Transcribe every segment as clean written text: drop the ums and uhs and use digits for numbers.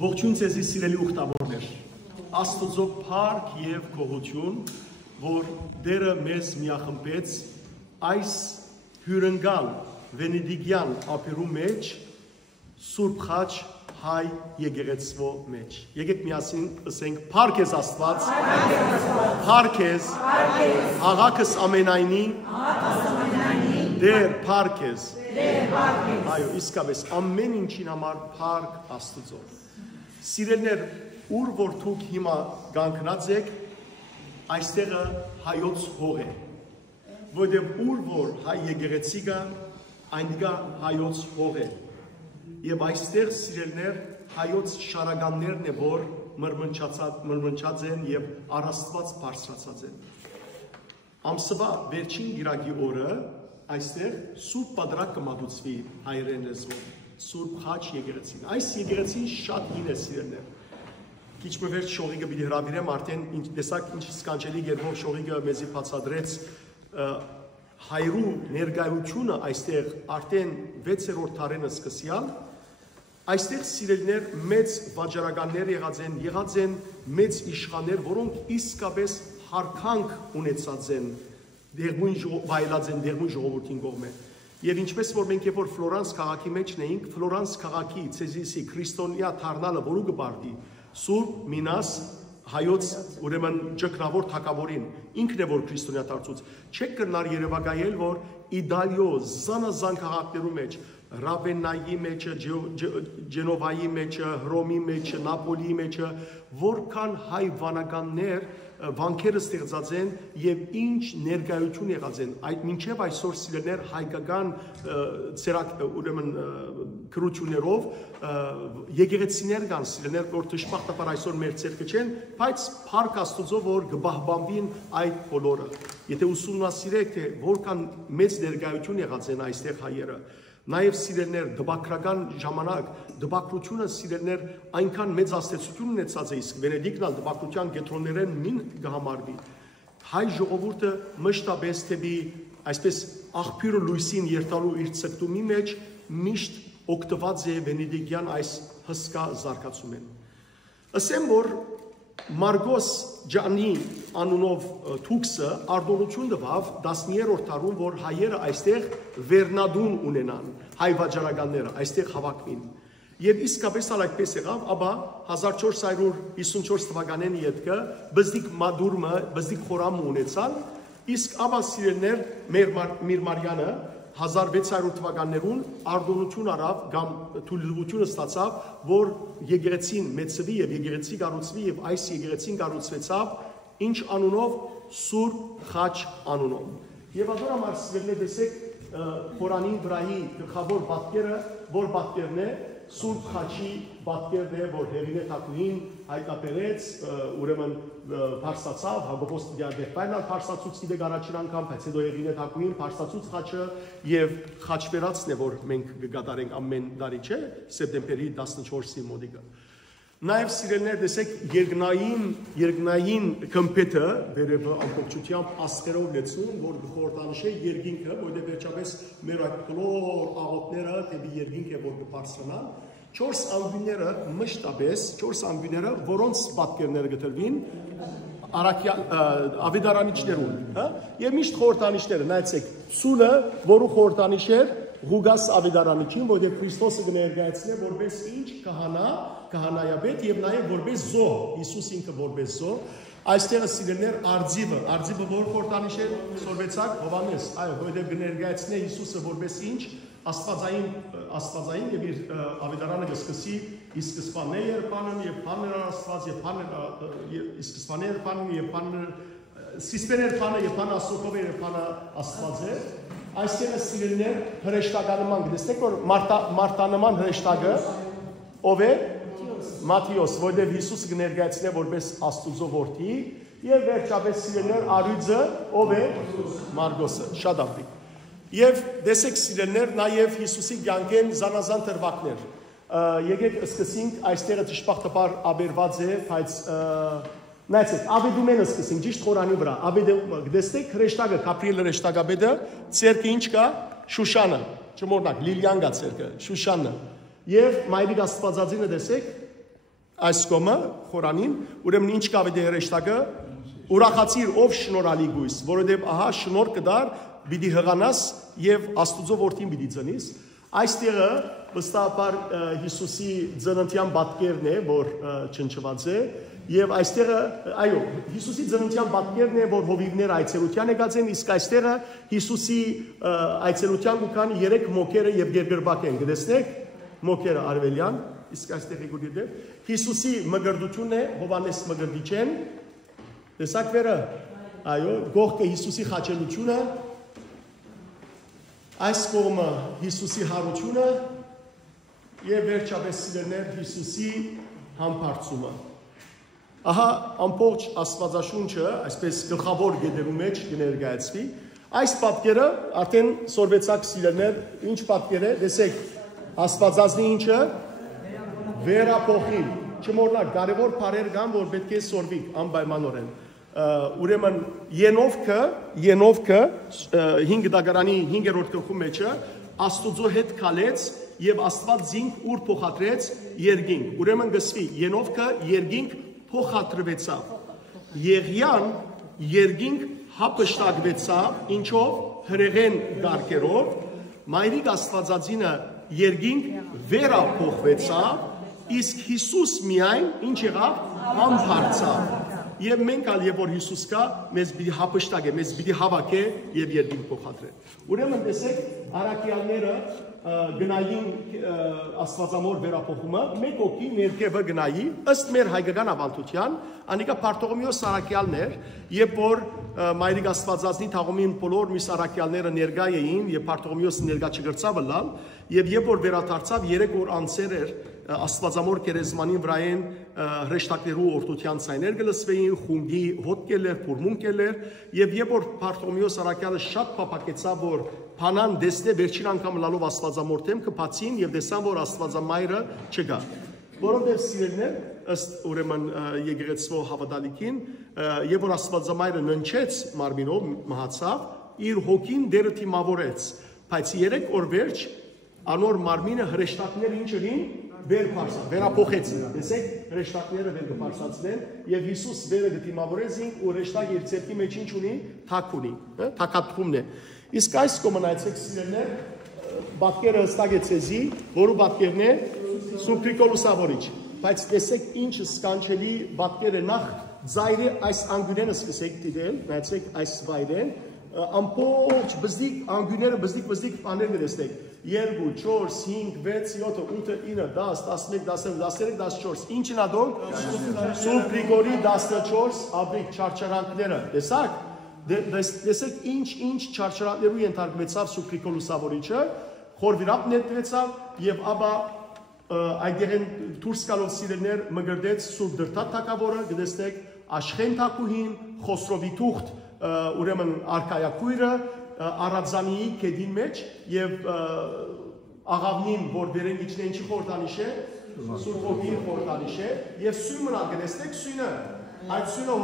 Ողջույն ձեզի սիրելի ուխտավորներ, Աստծո փառք եւ գոհություն, որ Տերը մեզ միախմբեց այս հյուրընկալ վենեդիկյան ապերու մեջ, Սուրբ Խաչ հայ եկեղեցվո մեջ։ Եկեք միասին ասենք փառք ես Աստված, փառք ես, աղաքս ամենայնի, Տեր փառք ես, այո, իսկապես ամեն ինչին համար փառք Աստծո։ Սիրելիներ, ուր որ դուք հիմա կանգնած եք, այստեղը հայոց հող է, որտեղ ուր որ հայ եկեղեցի կա, այնտեղ հայոց հող է։ Եվ այստեղ սիրելիներ հայոց շարականներն է, որ մրմնչած են եւ առաստված բարձրացած են։ Ամսվա վերջին գիրակի օրը այստեղ Սուրբ Պատրակ կմատուցվի հայերեն լեզվով, Սուրբ Խաչ եկեղեցին։ Այս եկեղեցին շատ հին է սիրելիներ։ Քիչ մը վերջ շողիկը պիտի հրավիրեմ, արդեն տեսակ ինչ սկանջելի երբով շողիկը մեզի բացատրեց հայրու ներկայությունը այստեղ արդեն 6-րդ դարենը սկսյալ, այստեղ սիրելիներ մեծ վաճառականներ եղած են մեծ իշխաններ, որոնք իսկապես հարկանք ունեցած են, վայելած են դերմուն ժողովրդին կողմը։ Եվ ինչպես որ մենք երբ որ Ֆլորանս քաղաքի մեջն էինք, Ֆլորանս քաղաքի ցեզիսի քրիստոնյա դառնալը որու կբարդի Սուրբ Մինաս հայոց ուրեմն ճգնավոր թագավորին ինքն է որ քրիստոնյա դարձուց չեք կրնար երևակայել որ Իտալիո զանազան քաղաքներում մեջ Ռավեննայի մեջը, Ջենովայի մեջը, Հռոմի մեջը, Նապոլիի մեջը որքան հայ վանականներ վանքերը ստեղծած են եւ ինչ ներկայություն եղած են այդ մինչեւ այսօր սիրելիներ հայկական ուրեմն քրություններով եկեղեցիներ կան սիրելիներ որ դժբախտաբար այսօր մեր ցերկը չեն բայց փառք Աստծո որ կբահբանվին այդ բոլորը եթե ուսումնասիրեք թե որքան մեծ ներկայություն եղած են այստեղ հայերը Նաև սիրելիներ դպակրական ժամանակ դպակրությունը սիրելիներ այնքան մեծ ազդեցություն ունեցած է իսկ Վենեդիկն ալ դպակրության կենտրոններեն մին կհամարվի հայ ժողովուրդը մշտապես թեպի այսպես աղբյուրը լույսին երթալու իր ցկտումի մեջ միշտ օգտված է վենեդիկյան այս հսկա զարգացումեն ասեմ որ Մարգոս Ջանի անունով թուքսը արտոնություն տվավ 10-րդ դարում որ հայերը այստեղ վերնադուն ունենան հայ վաճառականները այստեղ հավաքվին եւ իսկապես այդպես եղավ ապա 1454 թվականին յետքը բզդիկ մադուրմը բզդիկ խորամը ունեցան իսկ ապա սիրելիներ Միրմարյանը 1600 թվականներուն արտոնություն արավ կամ թույլտվությունը ստացավ որ եկեղեցին մեծվի եւ եկեղեցի կառուցվի եւ այս եկեղեցին կառուցվեցավ ինչ անունով Սուրբ Խաչ անունով եւ adorամար սիրելիներ տեսեք Խորանի վրայի գլխավոր պատկերը որ պատկերն է Սուրբ Խաչի պատկերն է որ Հեղինե Թակուհին հայտնաբերեց ուրեմն Փարսացավ Հակոբոս Տիարդեղբայրն Փարսացուց իդե առաջին անգամ բայց հետո Հեղինե Թակուհին Փարսացուց խաչը եւ խաչվերածն է որ մենք կգատարենք ամեն տարի չէ սեպտեմբերի 14-ի մոտիկը Նաև սիրելիներ տեսեք երկնային կմպետը վերևը ամբողջությամբ աստղերով լեցուն որ խորհրդանշե երկինքը որտեղ վերջապես մեր կլոր աղոթները դեպի երկինք է որ կբարձրանան 4 անգույները մշտապես 4 անգույները որոնց պատկերները գտնվին ավետարանիչներուն հա եւ միշտ խորհրդանիշները նայեցեք սուրը որու խորհրդանիշ էր Ղուգաս ավետարանիչին, որտեղ Քրիստոսը կներկայացնի որպես ինչ քահանայապետ եւ նաեւ որպես զոհ, Հիսուս ինքը որպես զոհ, այստեղ սիրելիներ արձիվը որ խորտանիշ է սորվեցակ Հովանես, այո, որտեղ կներկայացնի Հիսուսը որպես ինչ աստվածային եւ իր ավետարանը կսկսի ի սկզբանե երբանն եւ բաններ Աստված եւ բաններ ի սկզբանե երբանն եւ բաններ սիսպեներ բանը եւ բանը Աստծո եւ բանը Աստված է Այստեղ սիրելիներ հրեշտականման գտեսնեք որ մարտանման հրեշտակը ով է Մատթեոս որտեղ Հիսուսը կներկայացնի որպես Աստծո որդի եւ վերջապես սիրելիներ արույձը ով է Մարգոսը շատ ապրիկ եւ տեսեք սիրելիներ նաեւ Հիսուսի կյանքեն զանազան դրվագներ եկեք սկսենք այստեղը դժբախտաբար աբերված է բայց Նայեցեք, ավեդումենը սկսենք, ճիշտ խորանի վրա, գտեսնեք հրեշտակը, Գաբրիել հրեշտակաբեդը, ցերկը ինչ կա, Շուշանը, չմոռնաք, Լիլիան կա ցերկը, Շուշանը, եւ Մայրիկ Աստվածածինը տեսեք, այս կոմը խորանին, ուրեմն ինչ կավեդե հրեշտակը, ուրախացիր ով շնորհալի գույս, որովհետև ահա շնորհ կդար, պիտի հղանաս եւ Աստուծո որդին պիտի ծնիս։ Այստեղը վստահաբար Հիսուսի ծննդյան պատկերն է, որ ճնճված է, եւ այստեղը, այո, Հիսուսի ծննդյան պատկերն է, որ հովիվներ այցելության եկած են, իսկ այստեղը Հիսուսի այցելության կան 3 մոկերը եւ գերգրբակ են, գտեսնեք, մոկերը արևելյան, իսկ այստեղ եկուդիդե Հիսուսի մգրդությունն է, Հովանես մգրդիչեն, տեսակ վերը, այո, գողքը Հիսուսի խաչելությունը, այս կողմը Հիսուսի հարությունը եւ վերջապես սիրելիներ Հիսուսի համբարձումը։ Ահա ամբողջ Աստվածաշունչը, այսպես գլխավոր գետերու մեջ կներկայացվի, այս պատկերը արդեն սորվեցակ սիրելիներ, ինչ պատկեր է, տեսեք, Աստվածածնի ինչը վերափոխիլ, չմոռնաք, կարևոր բառեր կան, որ պետք է սորվիկ անպայմանորեն։ Ուրեմն Ենովքը 5 դագարանի 5-րդ գլխու մեջը Աստուծո հետ քալեց եւ Աստված զինք ուր փոխադրեց երկինք։ Ուրեմն գսվի Ենովքը երկինք փոխադրվեցավ։ Եղյան երկինք հապշտակվեցավ, ինչով հրեղեն դարքերով, Մայրիկ Աստվածածինը երկինք վերափոխվեցավ, իսկ Հիսուս միայն ինչ եղավ համբարձավ։ Եվ մենք ալ եւ որ Հիսուս կա, մեզ պիտի հապշտակ է, մեզ պիտի հավաք է եւ երկինք փոխադրե։ Ուրեմն տեսեք, առաքյալները գնային Աստվածամոր վերափոխումը, մեկ օքի ներքևը գնայի, ըստ մեր հայկական ավանդության, անիկա Պարտողոմեոս առաքյալներ, երբ որ Մայրիկ Աստվածածնի թաղումին բոլոր մյուս առաքյալները ներկա էին եւ Պարտողոմեոս ներկա չգրծավ լալ, եւ երբ որ վերադարձավ 3 օր անցեր էր Աստվածամոր գերեզմանին վրայեն հրեշտակներու օրդության ցայներ գլսվեին, խունգի հոտ կելեր, փուրմուն կելեր, եւ երբ որ Պարտողոմեոս առաքյալը շատ փափակեցավ, որ Փանան դեսնե վերջին անգամ լալով Աստվածամոր թեմ կփացին եւ տեսան, որ Աստվածամայրը չկա։ Որովհետեւ սիրելիներ, ըստ ուրեմն եկեղեցվո հավատալիքին, երբ որ Աստվածամայրը ննչեց մարմինով, մահացավ, իր հոգին դերը թիմավորեց, բայց 3 օր վերջ անոր մարմինը հրեշտակները ինչ էին վերափոխեցին, տեսեք, հրեշտակները վեր կփարսացնեն եւ Հիսուս վերը դիմավորեցին ու հրեշտակ իր ցերկի մեջ ինչ ունի, թակ ունի, թակաթումն է։ Իսկ այս կոմնայցեք սիրելիներ, պատկերը հստակ է ցեզի, որու պատկերն է Սուրբ Գրիգորոսավորիչ, բայց տեսեք ինչ սկանչելի պատկեր է նախ ձայրը այս անգյուրենը սկսեք դիտել, նայեցեք այս վայրեն, ամբողջ բզդիկ անգյուրները բզդիկ բաներ կտեսնեք 2, 4, 5, 6, 7, 8, 9, 10, 11, 12, 13, 14, ինչն ադոք, Սուրբ Գրիգորի 14 աբրիկ չարչարանքները, տեսակ, տեսեք ինչ չարչարանքներու ենթարկվեցավ Սուրբ Գրիգորոսավորիչը, խորվիրապ ներկվեցավ եւ ապա այդերեն դուրս գալով սիրելիներ մգրդեց Սուրբ Դրդատ թագավորը, գտեսնեք Աշխեն թագուհին, Խոսրովի թուղթ, ուրեմն արքայակույրը, Արadzանիի կեդին մեջ եւ աղավնին, որ վերեն իջնեն չի խորտանիշ է, Սուրբ Հոգի խորտանիշ է եւ սույնը գնեցեք սույնը, այդ սույնը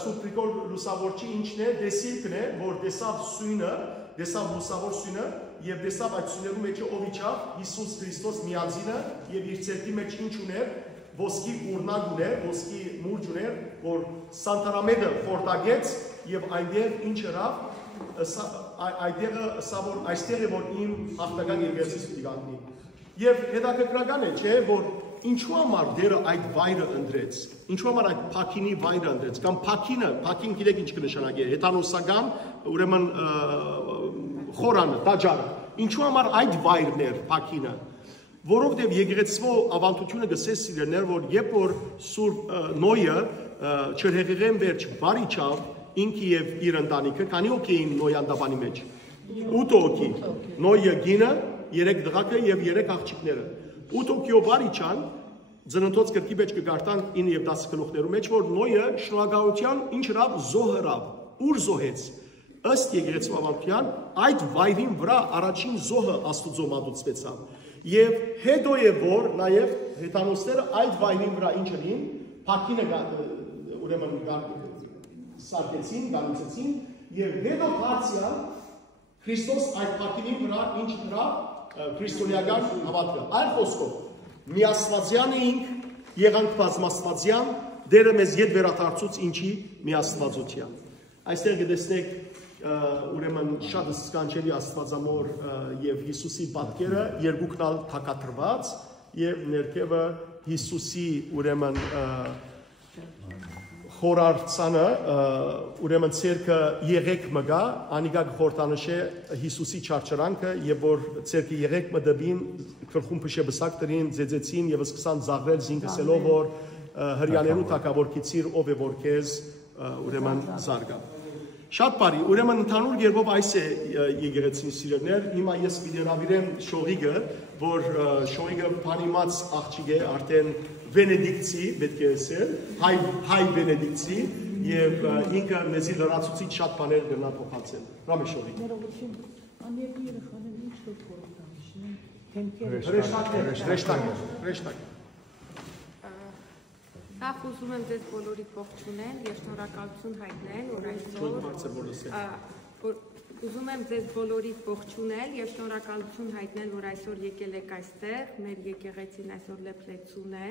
Սուրբ Գրիգոր Լուսավորչի ինչն է, դեսիլքն է, որ տեսավ սույնը, տեսավ լուսավոր սույնը եւ տեսավ այդ սույներու մեջ ով իջավ Հիսուս Քրիստոս միանձինը եւ իր ցերկի մեջ ինչ ուներ, ոսկի ուրնակ ուներ, ոսկի մուրջ ուներ, որ Սանտարամեդը խորտագեց եւ այնտեղ ինչ հրավ այստեղ է որ իմ հաղթական եկեղեցիս պիտի կանգնի։ Եվ հետաքրքրական է, չէ, որ ինչու համար դերը այդ վայրը ընտրեց, ինչու համար այդ փակինի վայրը ընտրեց, կամ փակին գիտեք ինչ կնշանակի, հեթանոսական, ուրեմն խորանը, տաճարը, ինչու համար այդ վայրն էր փակինը, որովհետև եկեղեցվո ավանդությունը գսես սիրելիներ, որ երբ որ Սուրբ Նոյը չրհեղեղեն վերջ բարիչավ ինքի եւ իր ընտանիքը, քանի հոգի էին Նոյան դաբանի մեջ, 8 հոգի, Նոյը գինը, 3 դղակը եւ 3 աղջիկները, 8 հոգիով բարիչան, ծննդոց գրքի մեջ կգարտան 9 եւ 10 գլուխներու մեջ, որ Նոյը շնորհակալության ինչ հրավ զոհրավ, ուր զոհեց, ըստ եկեղեցու ավանդության, այդ վայրին վրա առաջին զոհը Աստուծո մատուցվեցավ։ Եվ հետո է որ նաև հեթանոսները այդ վայրին վրա ինչ էին, փակինը ուրեմն սարքեցին, գանուցեցին եւ հետո դարձյալ Քրիստոս այդ փակինի վրա ինչ դրա քրիստոնեական հավատքը։ Այլ խոսքով միաստվածյան էինք եղանք բազմաստվածյան, դերը մեզ ետ վերադարձուց ինչի մի աստվածության։ Այստեղ գտեսնեք ուրեմն շատ սկանչելի աստվածամոր եւ Հիսուսի պատկերը երկուքնալ թակադրված եւ ներքևը Հիսուսի ուրեմն խորարցանը ուրեմն ցերկը եղեք մգա անիգա խորտանշե Հիսուսի չարչարանքը եւ որ ցերկը եղեք մդբին քրխում փշեբսակ դրին ձեծեցին եւ սկսան զաղրել զինգսելով որ հрьяներու թակավորքիցիր ով է որ քեզ ուրեմն զարգա շատ բարի ուրեմն ընդհանուր երբով այս է եկեղեցին սիրելիներ հիմա ես կդերավիրեմ շողիգը որ շողիգը բանիմաց աղջիկ է արդեն Վենեդիկցի պետք է ասել, հայ Վենեդիկցի եւ ինքը մեզի լրացուցիչ շատ բաներ գնա փոխանցել։ Ռամեշովի։ Ներողություն, աներկի երեխաները ինչ որ փոխանցին, Ռեշտակ։ Նախ ուզում եմ ձեզ բոլորիդ ողջունել եւ շնորհակալություն հայտնել, Ուզում եմ ձեզ բոլորիդ ողջունել եւ շնորհակալություն հայտնել, որ այսօր եկել եք այստեղ, մեր եկեղեցին այսօր լեփլեցուն է,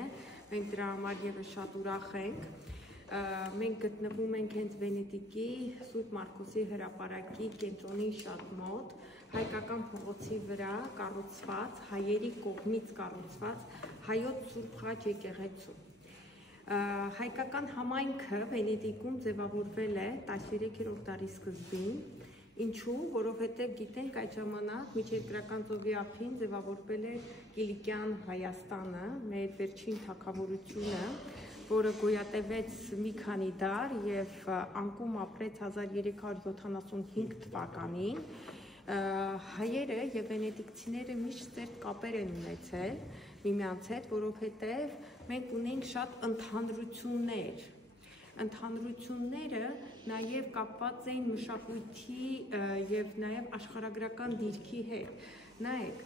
մենք դրա համար եւս շատ ուրախ ենք։ Մենք գտնվում ենք հենց Վենետիկի Սուրբ Մարկոսի հրապարակի կենտրոնի շատ մոտ, հայկական փողոցի վրա կառուցված, հայերի կողմից կառուցված հայոց Սուրբ Խաչ եկեղեցու։ Հայկական համայնքը Վենետիկում ձևավորվել է 13-րդ դարի սկզբին, ինչու, որովհետև գիտենք այդ ժամանակ միջերկրական ծովի ափին ձևավորվել է Կիլիկյան Հայաստանը, մեր վերջին թագավորությունը, որը գոյատևեց մի քանի դար եւ անկում ապրեց 1375 թվականին, հայերը եւ վենետիկցիները միշտ ծերտ կապեր են ունեցել միմյանց հետ, որովհետև մենք ունենք շատ ընդհանրություններ։ Ընդհանրությունները նաև կապված էին մշակույթի եւ նաև աշխարհագրական դիրքի հետ։ Նայեք,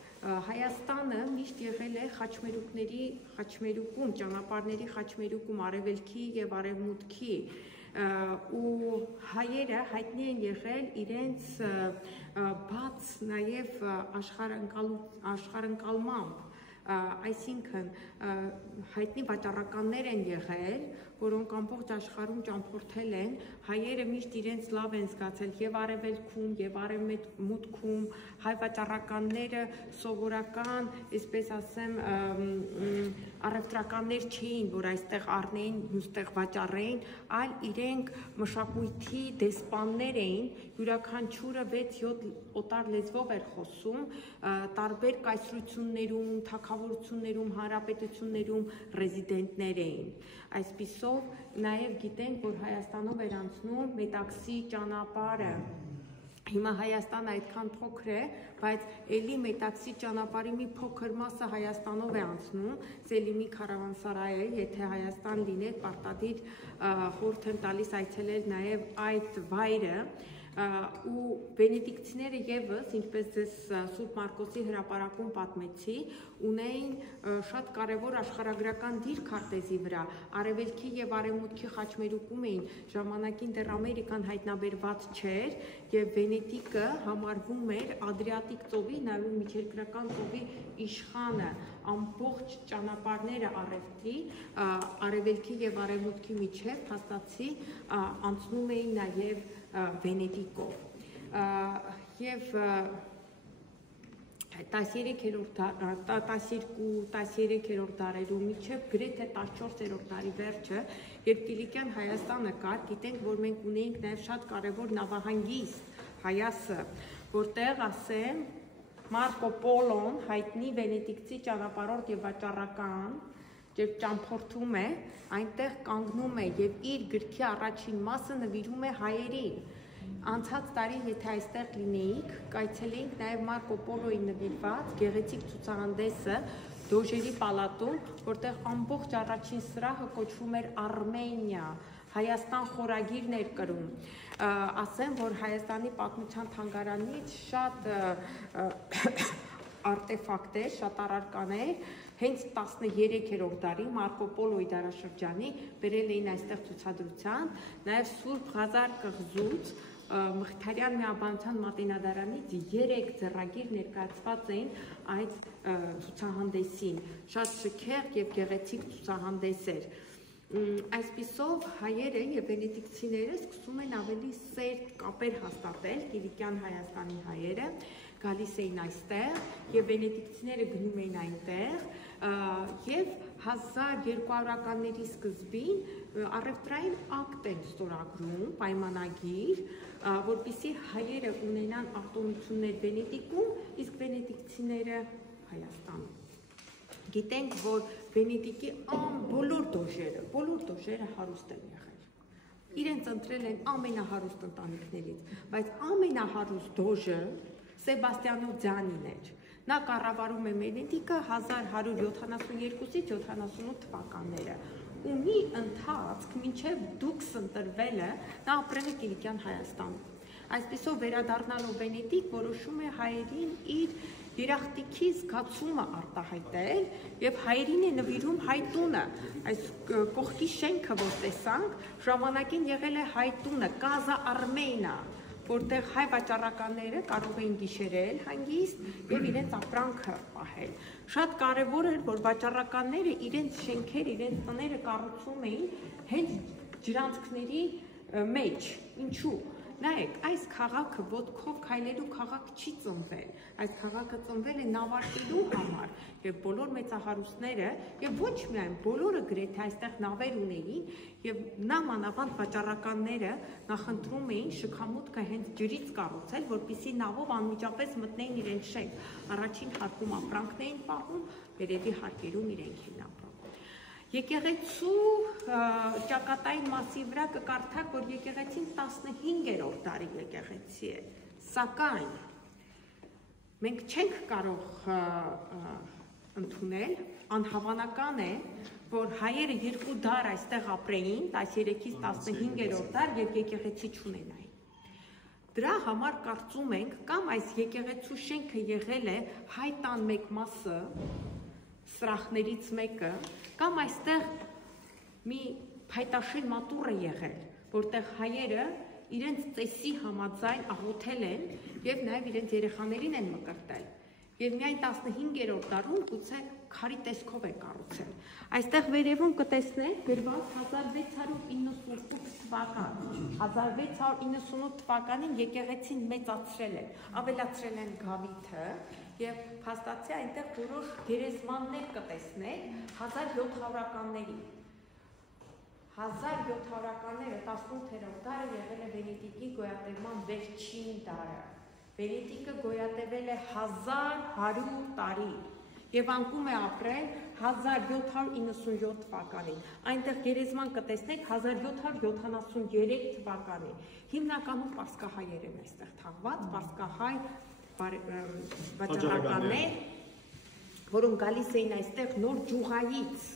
Հայաստանը միշտ եղել է խաչմերուկների խաչմերուկում, ճանապարհների խաչմերուկում արևելքի եւ արևմուտքի ու հայերը հայտնի են եղել իրենց բաց նաև աշխարհընկալմամբ, այսինքն հայտնի վաճառականներ են եղել, որոնք ամբողջ աշխարհում ճամփորդել են, հայերը միշտ իրենց լավ են զգացել եւ արևելքում եւ արևմուտքում, հայ վաճառականները սովորական, այսպես ասեմ, առևտրականներ չէին, որ այստեղ առնեին, մյուստեղ վաճառեին, այլ իրենք մշակույթի դեսպաններ էին, յուրաքանչյուրը 6-7 օտար լեզվով էր խոսում, տարբեր կայսրություններում, թագավորություններում, հանրապետություններում ռեզիդենտներ էին։ Այսպիսով նաև գիտենք, որ Հայաստանով էր անցնում Մետաքսի ճանապարհը։ Հիմա Հայաստանը այդքան փոքր է, բայց էլի Մետաքսի ճանապարհի մի փոքր մասը Հայաստանով է անցնում, Սելիմի քարավանսարայ է, եթե Հայաստան լիներ, պարտադիր խորհուրդ եմ տալիս այցելել նաև այդ վայրը, ու վենետիկցիները եւս, ինչպես ձեզ Սուրբ Մարկոսի հրապարակում պատմեցի, ունեին շատ կարևոր աշխարհագրական դիրք արտեզի վրա, արևելքի եւ արևմուտքի խաչմերուկում էին, ժամանակին դեռ Ամերիկան հայտնաբերված չէր եւ Վենետիկը համարվում էր Ադրիատիկ ծովի, նաեւ միջերկրական ծովի իշխանը, ամբողջ ճանապարհները առևտրի, արևելքի եւ արևմուտքի միջեւ փաստացի անցնում էին նաեւ Վենետիկով եւ 12-13-րդ դարերում միջև գրեթե 14-րդ դարի վերջը, երբ Կիլիկյան Հայաստանը կար, գիտենք, որ մենք ունեինք նաեւ շատ կարեւոր նավահանգիստ Հայասը, որտեղ ասեմ Մարկո Պոլոն, հայտնի վենետիկցի ճանապարհորդ եւ վաճառական, երբ ճամփորդում է, այնտեղ կանգնում է եւ իր գրքի առաջին մասը նվիրում է հայերին։ Անցած տարի, եթե այստեղ լինեիք, կայցելեինք նաեւ Մարկո Պոլոյի նվիրված գեղեցիկ ցուցահանդեսը Դոժերի պալատում, որտեղ ամբողջ առաջին սրահը կոչվում էր Արմենիա, Հայաստան խորագիրն էր կրում։ Ասեմ, որ Հայաստանի պատմության թանգարանից շատ արտեֆակտեր, շատ առարկաներ, հենց 13-րդ դարի Մարկո Պոլոյի դարաշրջանի բերել էին այստեղ ցուցադրության, նաև Սուրբ Ղազար կղզուց Մխիթարյան միաբանության մատենադարանից 3 ձեռագիր ներկայացված էին այդ ցուցահանդեսին, շատ շքեղ եւ գեղեցիկ ցուցահանդես էր։ Այսպիսով հայերը եւ վենետիկցիները սկսում են ավելի սերտ կապեր հաստատել Կիլիկյան Հայաստանի հայերը, գալիս էին այստեղ եւ վենետիկցիները գնում էին այնտեղ եւ 1200-ականների սկզբին առևտրային ակտ են ստորագրում, պայմանագիր, որպեսզի հայերը ունենան արտոնություններ Վենետիկում, իսկ վենետիկցիները Հայաստանում։ Գիտենք, որ Վենետիկի բոլոր դոժերը հարուստ են եղել։ Իրենց ընտրել են ամենահարուստ ընտանիքներից, բայց ամենահարուստ դոժը Սեբաստիանո Ձյանին էր։ Նա կառավարում է Վենետիկը 1172-ից 78 թվականները։ Ունի ընթացք մինչև դուքս ընտրվելը նա ապրել է Կիլիկյան Հայաստանում։ Այսպիսով վերադառնալով Վենետիկ որոշում է հայերին իր երախտիքի զգացումը արտահայտել եւ հայերին է նվիրում հայտունը։ Այս կողքի շենքը, որ տեսանք, ժամանակին եղել է հայտունը Կազա Արմենա, որտեղ հայ վաճառականները կարող էին գիշերել հանգիստ եւ իրենց ապրանքը պահել։ Շատ կարեւոր էր, որ վաճառականները իրենց շենքեր, իրենց տները կառուցում էին հենց ջրանցքների մեջ։ Ինչու՞։ Նայեք, այս քաղաքը ոտքով քայլելու քաղաք չի ծնվել, այս քաղաքը ծնվել է նավարկելու համար եւ բոլոր մեծահարուստները եւ ոչ միայն բոլորը գրեթե այստեղ նավեր ունեին եւ նամանավանդ վաճառականները նախընտրում էին շքամուտքը հենց ջրից կառուցել, որպեսզի նավով անմիջապես մտնեին իրենց շենք։ Առաջին հարկում ապրանքն էին պահում, վերևի հարկերում իրենք էին ապրում։ Եկեղեցու ճակատային մասի վրա կկարդակ, որ եկեղեցին 15-րդ դարի եկեղեցի է, սակայն մենք չենք կարող ընդունել, անհավանական է, որ հայերը 2 դար այստեղ ապրեին, 13-ից 15-րդ դար եւ եկեղեցի չունենային։ Դրա համար կարծում ենք, կամ այս եկեղեցու շենքը եղել է հայ տան մեկ մասը, սրահներից մեկը, կամ այստեղ մի փայտաշեն մատուռ է եղել, որտեղ հայերը իրենց ծեսի համաձայն աղոթել են եւ նաեւ իրենց երեխաներին են մկրտել։ Եվ միայն 15-րդ դարում գուցե քարի տեսքով է կառուցել։ Այստեղ վերևում կտեսնեք գրված 1698 թվական։ 1698 թվականին եկեղեցին մեծացրել են, ավելացրել են գավիթը եւ փաստացի այնտեղ որոշ գերեզմաններ կտեսնեք 1700-ականներին։ 1700-ականները 18-րդ դարը եղել է Վենետիկի գոյատևման վերջին դարը։ Վենետիկը գոյատևել է 1100 տարի եւ անկում է ապրել 1797 թվականին։ Այնտեղ գերեզման կտեսնեք 1773 թվականին։ Հիմնականում պարսկահայեր են այստեղ թաղված, պարսկահայ վաճառականներ, որոնք գալիս էին այստեղ նոր Ջուղայից։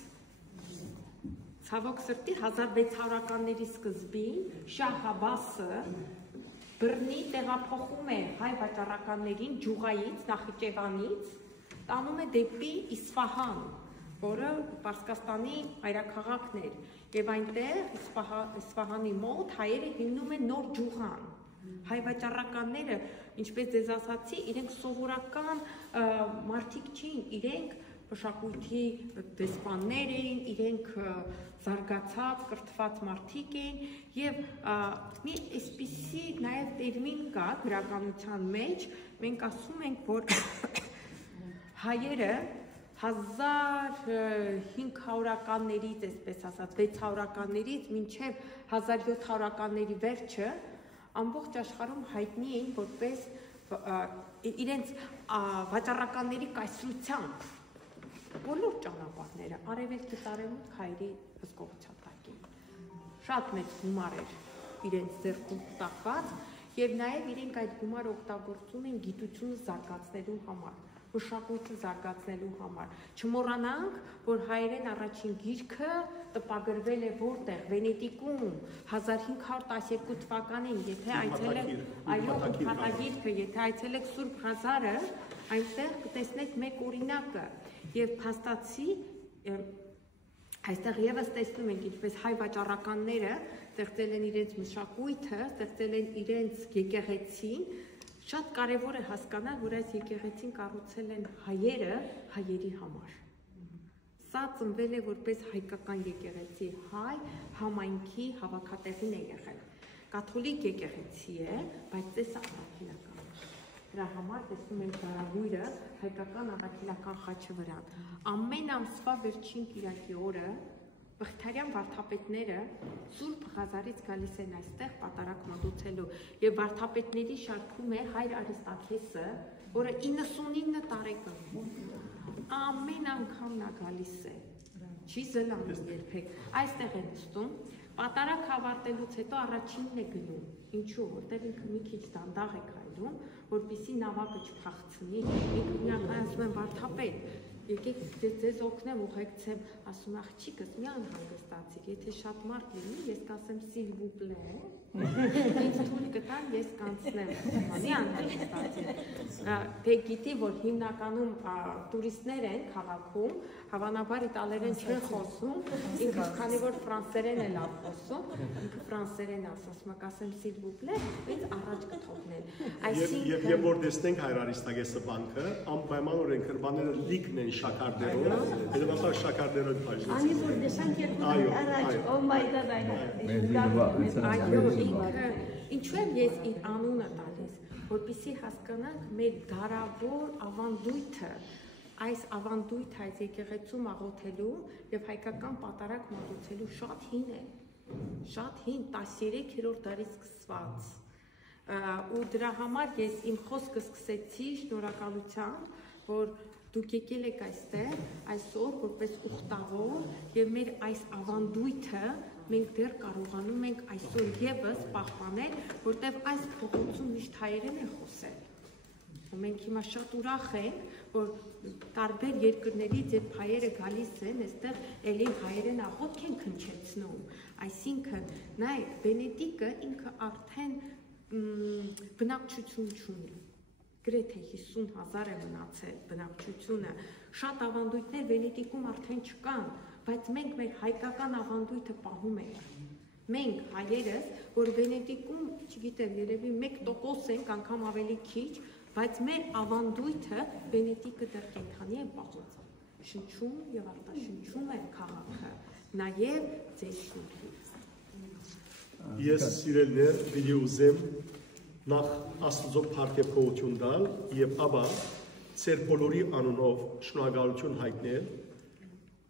Ցավոք սրտի 1600-ականների սկզբին Շահ Աբասը բռնի տեղափոխում է հայ վաճառականներին Ջուղայից, Նախիջևանից, տանում է դեպի Իսֆահան, որը Պարսկաստանի հայրաքաղաքն էր, եւ այնտեղ Իսֆահանի մոտ հայերը հիմնում են նոր Ջուղան։ Հայ վաճառականները, ինչպես ձեզ ասացի, իրենք սովորական մարդիկ չէին, իրենք մշակույթի դեսպաններ էին, իրենք զարգացած, կրթված մարդիկ էին եւ մի այսպիսի նաեւ տերմին կա գրականության մեջ, մենք ասում ենք, որ հայերը 1500-ականներից, այսպես ասած, 600-ականներից մինչև 1700-ականների վերջը ամբողջ աշխարհում հայտնի էին որպես իրենց վաճառականների կայսրությամբ բոլոր ճանապարհները արևելքից արևմուտք հայերի հսկողության տակ էին։ Շատ մեծ գումար էր իրենց ձեռքում տակված եւ նաեւ իրենք այդ գումարը օգտագործում են գիտությունը զարգացնելու համար, մշակույթը զարգացնելու համար։ Չմոռանանք, որ հայերեն առաջին գիրքը տպագրվել է որտեղ Վենետիկում 1512 թվականին, եթե այցելեք, այո, ուրփաթագիրքը, եթե այցելեք Սուրբ Ղազարը, այնտեղ կտեսնեք մեկ օրինակը եւ փաստացի Այստեղ եւս տեսնում ենք ինչպես հայ վաճառականները ստեղծել են իրենց մշակույթը, ստեղծել են իրենց եկեղեցին, շատ կարևոր է հասկանալ, որ այս եկեղեցին կառուցել են հայերը հայերի համար։ Սա ծնվել է որպես հայկական եկեղեցի, հայ համայնքի հավաքատեղին է եղել։ Կաթոլիկ եկեղեցի է, բայց տեսա առաքելական։ Դրա համար տեսնում ենք դարագույրը հայկական առաքելական խաչի վրա։ Ամեն ամսվա վերջին կիրակի օրը Բխթարյան վարդապետները Սուրբ Ղազարից գալիս են այստեղ պատարակ մատուցելու եւ վարդապետների շարքում է հայր Արիստաքեսը, որը 99 տարեկան ամեն անգամ նա գալիս է, չի զլանում երբեք, այստեղ է նստում, պատարակ ավարտելուց հետո առաջինն է գնում, ինչու, որտեղ ինքը մի քիչ դանդաղ է քայլում, որպեսզի նավակը չփախցնի, ինքը միայն ասում են վարդապետ, եկեք ձեզ օգնեմ, ուղեկցեմ, ասում աղջիկս մի անհանգստացիք, եթե շատ մարդ լինի, ես կասեմ s'il vous plaît, ինձ թույլ կտան, ես կանցնեմ, մի անհանգստացիք, թե գիտի, որ հիմնականում տուրիստներ են քաղաքում, հավանաբար իտալերեն չեն խոսում, ինքը քանի որ ֆրանսերեն է լավ խոսում, ինքը ֆրանսերեն ասում, կասեմ s'il vous plaît, ինձ առաջ կթողնել, այսինքն Եվ որ տեսնենք հայր Արիստագեսը բանկը, անպայմանորեն քրբաները լիքն են շաքարներով, հետևաբար շաքարներով բաժնեցին։ Անի որ տեսանք երկու առաջ, oh my god, այո, ինքը, ինչու եմ ես իր անունը տալիս, որպեսզի հասկանանք մեր դարավոր ավանդույթը, այս ավանդույթը այս եկեղեցում աղոթելու եւ հայկական պատարակ մատուցելու շատ հին է, շատ հին, 13-րդ դարից սկսված։ Ու դրա համար ես իմ խոսքը սկսեցի շնորհակալությամբ, որ դուք եկել եք այստեղ այսօր որպես ուխտավոր եւ մեր այս ավանդույթը մենք դեռ կարողանում ենք այսօր եւս պահպանել, որտեղ այս փողոցում միշտ հայերեն է խոսել։ Ու մենք հիմա շատ ուրախ ենք, որ տարբեր երկրներից երբ հայերը գալիս են, այստեղ ելի հայերեն աղոթք են քնչեցնում։ Այսինքն, նայեք, Բենեդիկտը ինքը արդեն բնակչություն չունի, գրեթե 50,000 է մնացել բնակչությունը, շատ ավանդույթներ Վենետիկում արդեն չկան, բայց մենք մեր հայկական ավանդույթը պահում ենք, մենք հայերս, որ Վենետիկում, չգիտեմ, երևի 1% ենք, անգամ ավելի քիչ, բայց մեր ավանդույթը Վենետիկը դեռ կենդանի է պահում, շնչում եւ արտաշնչում է քաղաքը, նաեւ ձեր շնորհիվ։ Ես սիրելիներ պիտի ուզեմ նախ Աստծո փառքեփողություն տալ եւ ապա ծեր բոլորի անունով շնորհակալություն հայտնել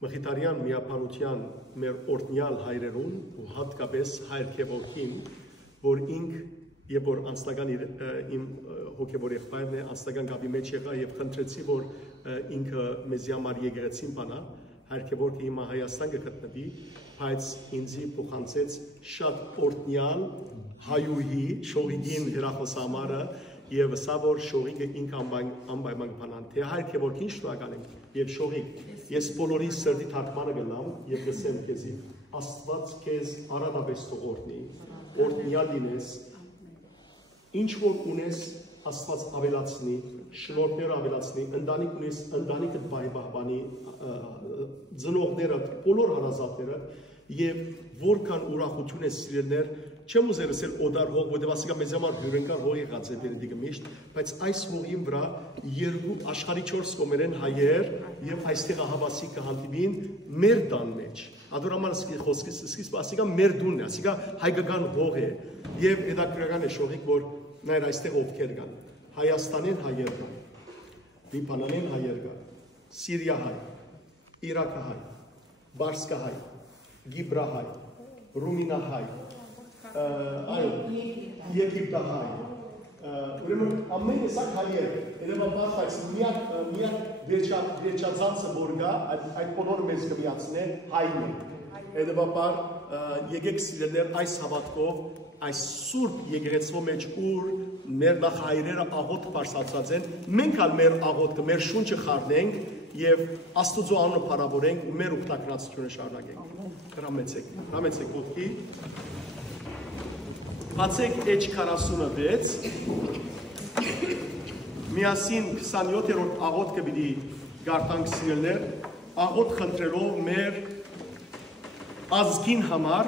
Մխիթարյան միապանության մեր օրհնյալ հայրերուն ու հատկապես հայր Գևորգին, որ ինք եւ որ անձնական իմ հոգեվոր եղբայրն է անձնական կապի մեջ եղա եւ խնդրեցի որ ինքը մեզի համար եկեղեցին բանա հայր Գևորգը հիմա Հայաստան կգտնվի, բայց ինձի փոխանցեց շատ օրհնյալ հայուհի շողիկին հրախոսամարը եւ սա որ շողիկը ինքը անպայման բանան թե հայր Գևորգին շնորհակալ ենք եւ շողիկ ես բոլորի սրտի թարգմանը գնամ եւ գսեմ քեզի Աստված քեզ արադապես թողորնի օրհնյալ լինես ինչ որ ունես Աստված ավելացնի, շնորհներ ավելացնի, ընտանիք ունես, ընտանիքդ պահպանի, ծնողները, բոլոր հարազատները եւ որքան ուրախություն է սիրելներ, չեմ ուզել ասել օդար հող, որտեղ ասիկա մեզ համար հյուրընկալ հող եղած է Բերդիկը միշտ, բայց այս հողին վրա երկու աշխարհի 4 կողմերեն հայեր եւ այստեղ հավասի կհանդիպին մեր տան մեջ։ Ադորաման խոսքից սկիզբ ասիկա մեր դունն է, ասիկա հայկական հող է եւ հետաքրքրական է շողիկ որ նայր այստեղ ովքեր կան, Հայաստանեն հայեր կան, Լիբանանեն հայեր կան, Սիրիա հայ, Իրաքը հայ, Բարսկա հայ, Գիբրա հայ, Ռումինա հայ, այո, Եգիպտա հայ, ուրեմն ամեն եսակ հայեր, երևաբար բայց միակ վերջացածը որ կա, այդ բոլորը մեզ կմիացն է հայն է, հետևաբար եկեք սիրելներ այս հավատքով այս սուրբ եկեղեցու մեջ ուր մեր նախահայրերը աղոթք բարձրացած են, մենք ալ մեր աղոթքը, մեր շունչը խառնենք եւ Աստծո անունը փառավորենք ու մեր ուխտակրածությունը շարունակենք։ Հրամեցեք ոտքի։ Բացեք էջ 46 միասին 27-րդ աղոթքը պիտի գարտանք սիրելներ, աղոթք խնդրելով մեր ազգին համար,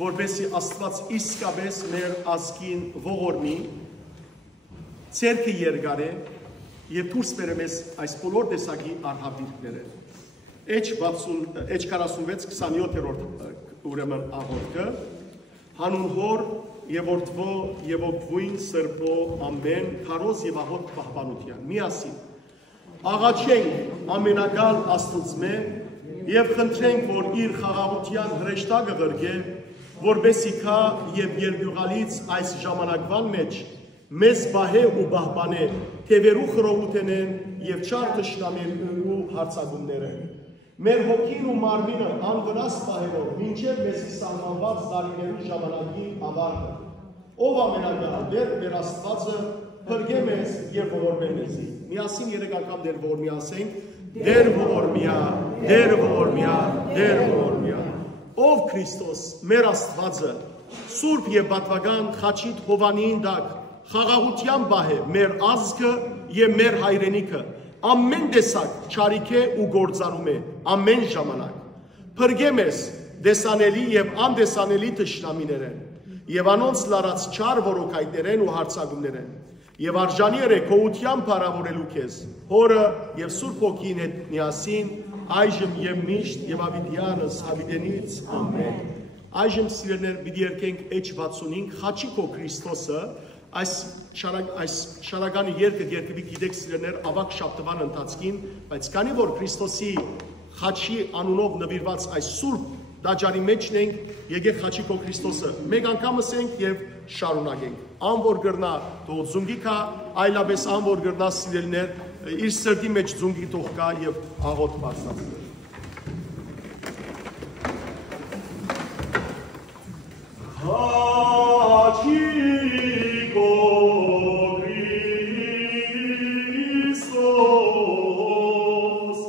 որպեսզի Աստված իսկապես մեր ազգին ողորմի, ցերկը երկարե եւ դուրս բերեմ այս բոլոր տեսակի արհավիրքները։ Էջ 46-27-րդ ուրեմն աղոթքը հանուն հոր եւ որդվո եւ օգվույն սրբո ամեն քարոզ եւ աղոթ պահպանության միասին աղաչենք ամենագալ Աստծմե եւ խնդրենք, որ իր խաղաղության հրեշտակը ղրգե, որբեսի քա եւ երկյուղալից այս ժամանակվան մեջ մեզ բահե ու բահբանե, թևերու խռովութենեն եւ չար թշնամին ու հարցակումները։ Մեր հոգին ու մարմինը անվնաս պահելով, մինչև մեզի սահմանված տարիներու ժամանակի ավարտը, ով ամենագալ մեր Աստվածը փրկե մեզ եւ ողորմե մեզի։ Միասին 3 անգամ դեր ողորմի ասենք, դեր ողորմիա, դեր ողորմիա, դեր ողորմիա։ Ով Քրիստոս, մեր Աստվածը, սուրբ եւ պատվական խաչիտ Հովանին դակ, խաղաղության բահե մեր ազգը եւ մեր հայրենիքը, ամեն տեսակ չարիք է ու գործարում է, ամեն ժամանակ։ Փրկե մեզ դեսանելի եւ անդեսանելի թշնամիները եւ անոնց լարած չար որոքայտերեն ու հարցակումներեն։ Եվ արժանի է քոության փառավորելու քեզ, հորը եւ Սուրբ Հոգին հետ միասին, այժմ եւ միշտ եւ ավիդյանս ավիդենից ամեն։ Այժմ սիրելիներ պիտի երգենք Էջ 65 Խաչիկո Քրիստոսը, այս շարականի երգը երգվի գիտեք սիրելիներ ավակ շաբթվան ընթացքին, բայց քանի որ Քրիստոսի խաչի անունով նվիրված այս Սուրբ դաջարի մեջն ենք, եկեք Խաչիկո Քրիստոսը մեկ անգամ ասենք եւ շարունակենք։ Անոր գրնա թող զունգի կա, այլապես անոր գրնա սիրելիներ իր սրտի մեջ զունգի թող կա եւ աղոթ բարձրացնի։ Խաչիկո Քրիստոս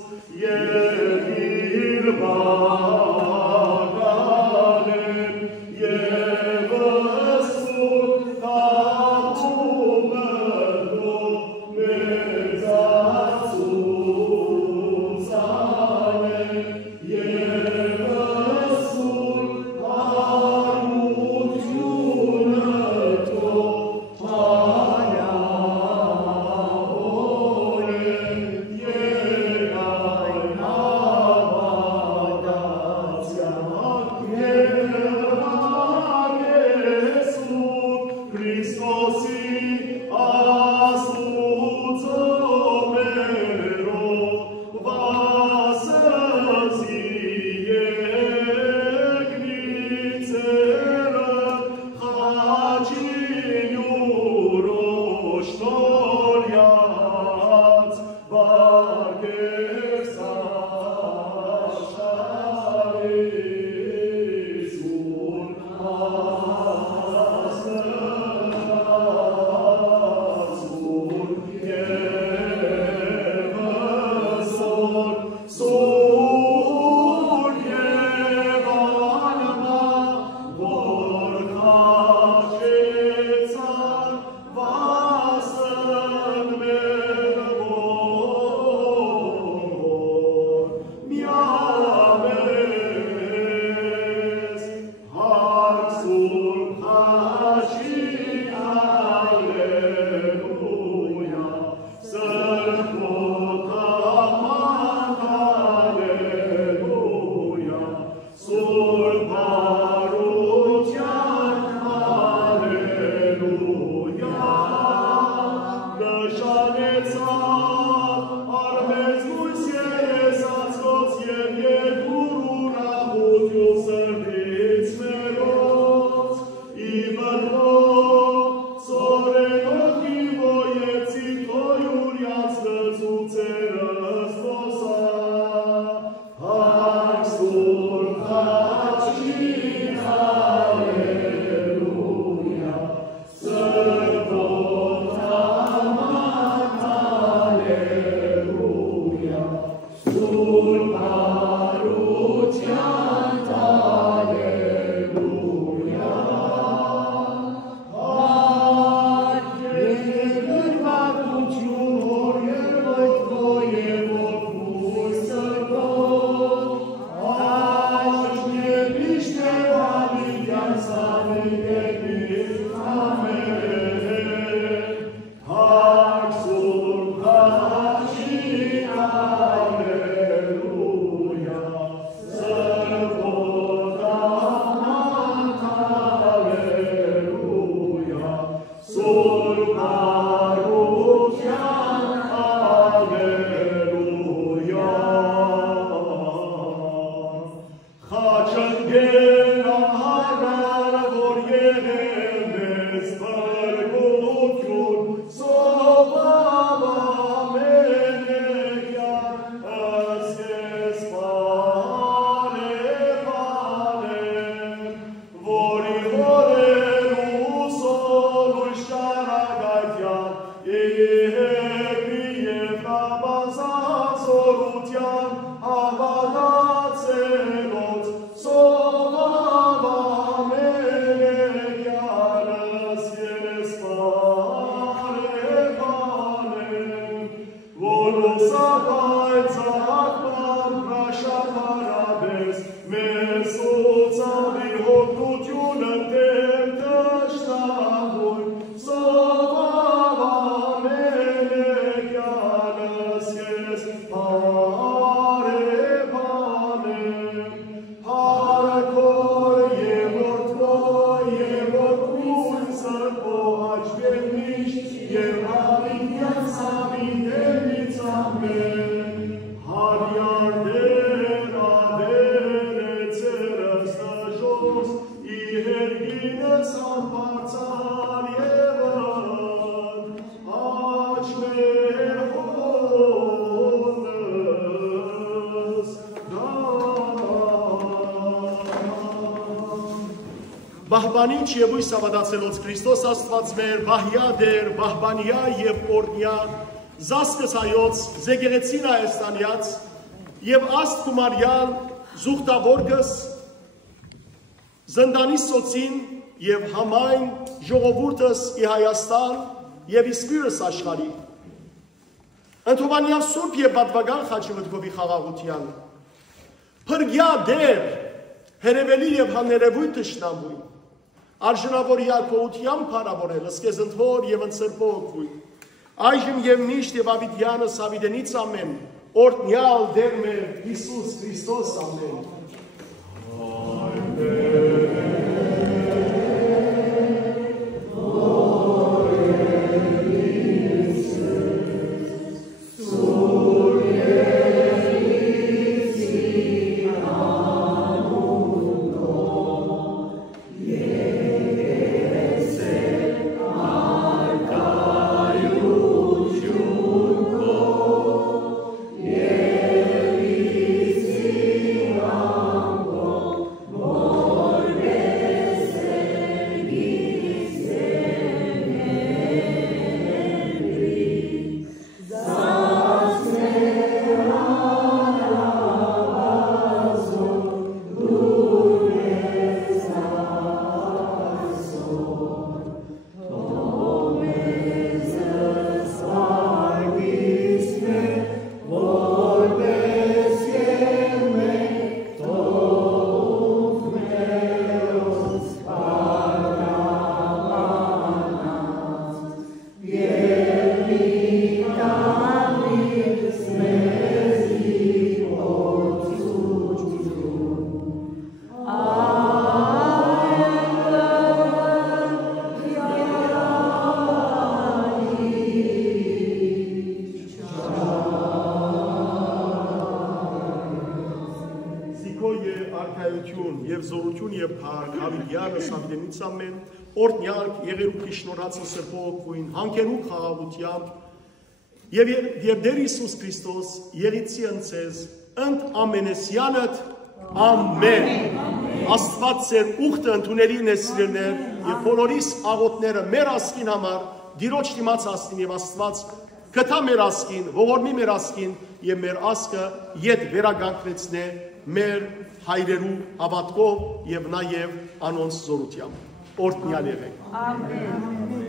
եւ Ա Բահբանիչ և ույս ավադացելոց Քրիստոս Աստված մեր, բահյա դեր, բահբանյա և օրնյա, զասկս հայոց, զեգեղեցին Հայաստանյաց, և աստ կումարյալ, զուղտավորգս, զնդանի սոցին և համայն ժողովուրդս ի Հայաստան և իսպիրս աշխարի, ընդհովանյալ սուրբ և բատվագան խաչվտկովի խաղաղության, պրգյա դեր, հերևելի և հաներևույթ տշնամույն, արժանավոր յարկողությամբ պարավորել, սկեզ ընդհոր և ընցրպող գույն, այժմ և միշտ և ավիդյանս ավիդենից ամեն, օրտնյալ դեր մեր Հիսուս Քրիստոս ամեն։ Օրտնյակ եղերուքի շնորհացը սրբող գույն, հանքերուք խաղաղությամբ և դեր Հիսուս Քրիստոս եղիցի ընցեզ ընդ ամենեսյանըտ ամեն։ Աստված ծեր ուղտը ընդուներին է սիրելներ և բոլորիս աղոտները մեր ասկին համար դիրոջ դիմաց ասին և Աստված կտա մեր ասկին, ողորմի մեր ասկին և մեր ասկը ետ վերագանքնեցնե մեր հայրերու հավատքով և նաև անոնց զորությամբ։ Օրտնյալ եղեք։ Ամեն։